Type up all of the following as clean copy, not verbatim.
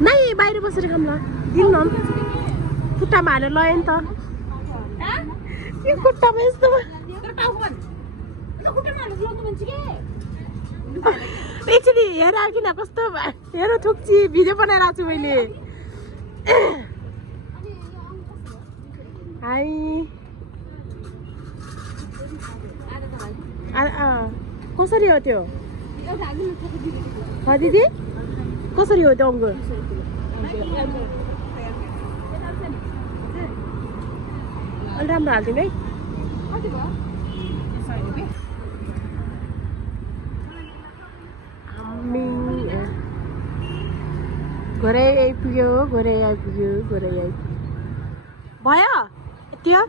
नै बाहिर बसेर खाऊँ ल दिनु न खुट्टामा हालेर लयो नि त यो खुट्टामा यस्तो एकचोटि हेर किन कस्तो हेर थुक्ची भिडियो बनाइरहेको छु मैले हाई कसरी हो त्यो दिदी कसरी हो त्यो अङ्गुर अलि राम्रो हालिदिनु है घरै आइपुग्यो भयो त्यो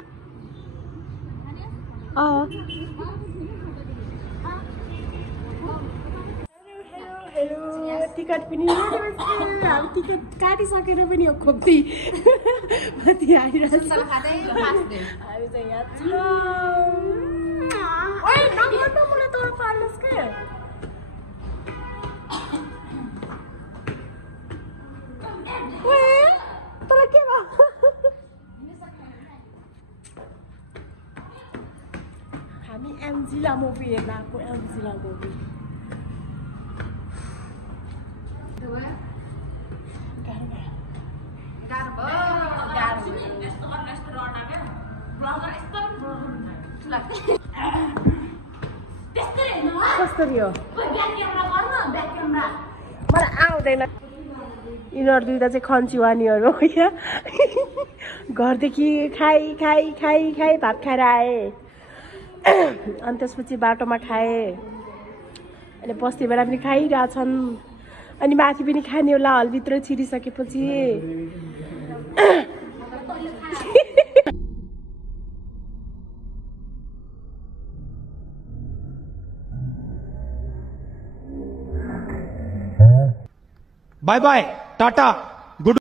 टिकट पनि अब टिकट काटिसकेर पनि हो खोप्ती माथि आइरहेको छ हामी चाहिँ यहाँ छौँ मलाई तल पार्नुहोस् के तर के भयो हामी एमजिला मुभी हेर्न आएको एमजिला मुभी कसरी हो मलाई आउँदैन यिनीहरू दुईवटा चाहिँ खन्चुवानीहरू हो यहाँ घरदेखि खाइ भात खाएर आए अनि त्यसपछि बाटोमा खाए अनि बस्ती बेला पनि खाइरहेछन् अनि माथि पनि खाने होला हलभित्र छिरिसकेपछि बाय बाय टाटा गुड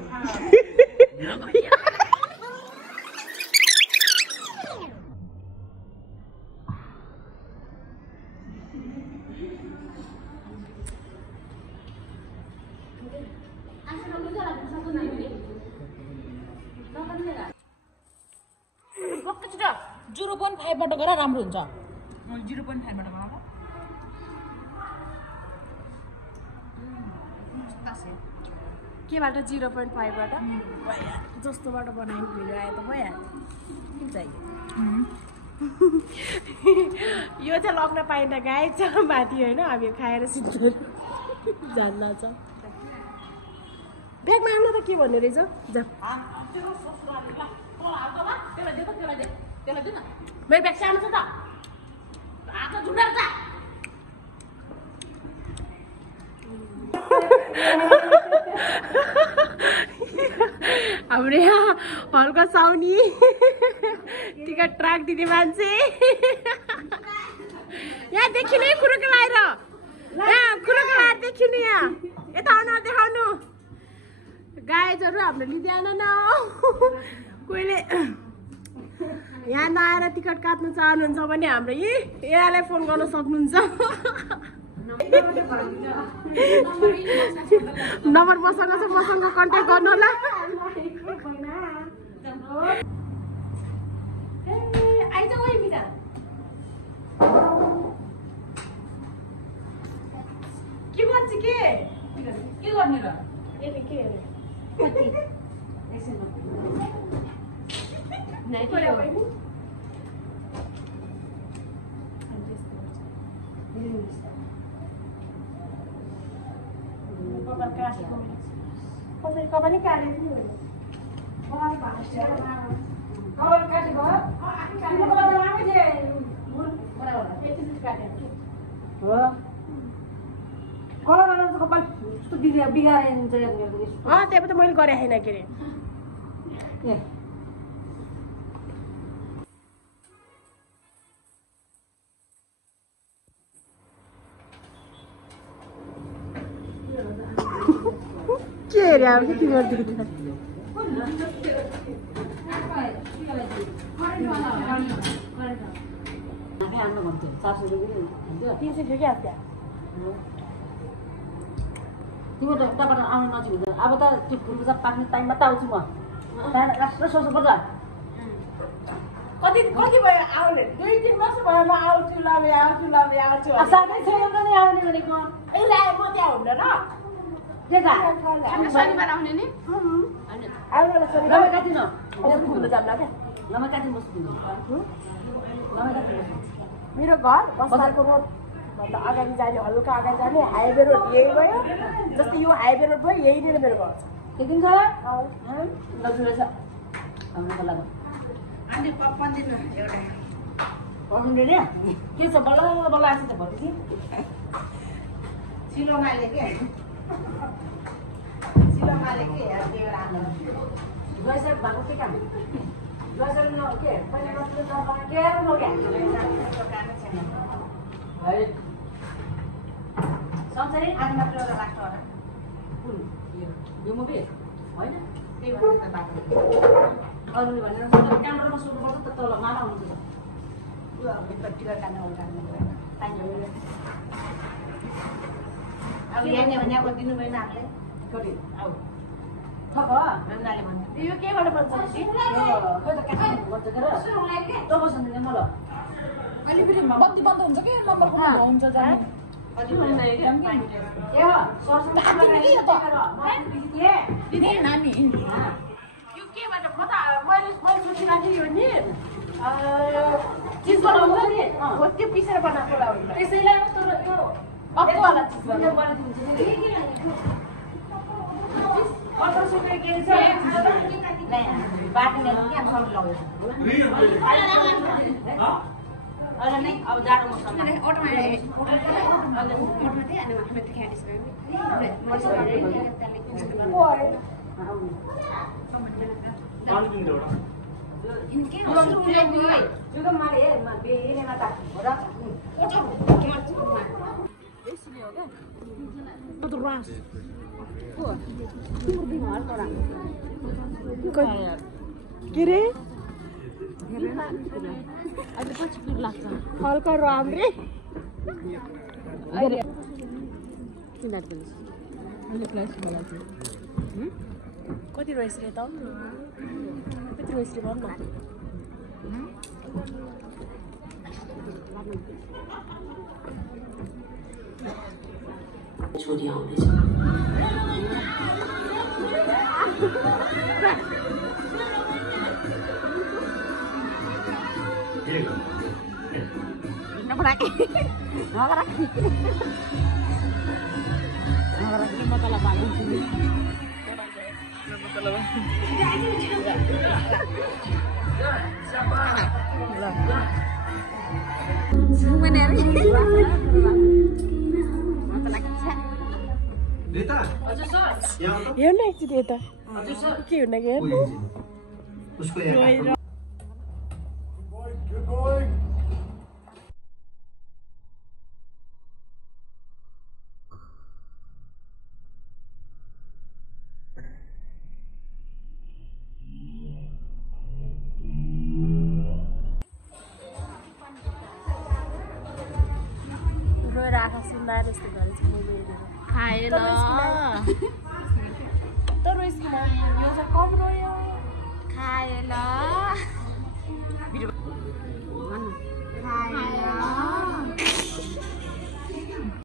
Zero 0.5 बाट गरा राम्रो हुन्छ 0.5 बाट गरा केबाट 0.5 बाट जस्तोबाट बनाइनु भिडियो आयो त भइहाल्छ किन चाहियो यो चाहिँ लग्न पाइन गाई छ माथि होइन हामी खाएर सिद्धो जान्न छ ब्यागमा आउनु त के भन्ने रहेछ जा मेरो ब्याग सानो छ त आको झुन्डार छ हाम्रो यहाँ हल्का साउनी टिकट ट्र्याक दिने मान्छे यहाँ देखिनु है कुरोको लाएर यहाँ कुरोको लाएर देखिनु यहाँ यता आउनु देखाउनु गाइजहरू हाम्रो लिँदैन न कोहीले यहाँ नआएर टिकट काट्नु चाहनुहुन्छ भने हाम्रो यहाँलाई फोन गर्न सक्नुहुन्छ नम्बर मसँग छ मसँग कन्ट्याक्ट गर्नु होला आइज ओइ मिता के गर्छ के गर्ने र एले के अरे नै पर्यो कपाली काटेको थियो त्यही त मैले गरे होइन के अरे के अरे अब के गर्दै आउनु भन्थ्यो 400 रुपियाँ हुन्थ्यो 300 थियो क्या त्यहाँ तिम्रो त उताबाट आउनु नजिक हुँदैन अब त त्यो फुलको पाक्ने टाइममा त आउँछु म त्यहाँ राष्ट्र सोच्नु पर्छ कति भयो आउने 2-3 वर्ष भयो म आउँछु ल साथै छैन नि आउने भनेको ए ला म त्यहाँ हुन्न र शनिबार आउने नि आउनु ल सरी लमै काटिन घुम्न जाम्ला क्या लमै काटिन बस्छु मेरो घर बस्तारको रोड भन्दा अगाडि जाने हल्का अगाडि जाने हाइवे रोड यही भयो जस्तै यो हाइवे रोड भयो यहीँनिर मेरो घर छ केदिन छ लजुले छ आउनुको लागि अनि पप्पन दिन एउटा पढ्नु नि के छ बल्ल आएछ त भतिजी सिलोमाले के एउटा द्वैसर भएको के काम द्वैसर न के पहिले बस्नु त के गर्नु के है सन्चै आज मात्र एउटा लाग्छ होला कुन यो मुभी हैन त्यही भएर त बात अरूले भनेर क्यामेरामा सुन्नु पर्छ त तल माला हुन्छ यो भित्र टिका काट्ने अब यहाँ भने अब दिनु भएन हामीले कति आऊ थक नन्दाले भन्छ यो के गर्नु पर्छ खै त काट्नु भन्छ के र त बस्नु दिने मलाई अहिले फेरि बत्ती बन्द हुन्छ कि नम्बर कहाँ हुन्छ जाने कति भन्दा ए दिदी नानी यो केबाट म त मैले सोचिराखेँ यो नि चिज बनाउँछ नि हो त्यो पिसेर बनाएको होला हुन्छ त्यसैलाई तर त्यो पक्को होला चिज बनाइदिन्छ के छ बाटी ल्याउनु क्या सब लगाउँछ अहिले नै अब जाडो मौसममा के रे हल्का राम्रे कति रहेछ रे त कति रहेछ रे भन्नु छोरी आउँदैछ हेर्नु एकचोटि यता के हुन हेर्नु रोएर आँखा सुन्दा जस्तो गरेछ मैले खाएर तर यसको यो चाहिँ कम रोयो खाएर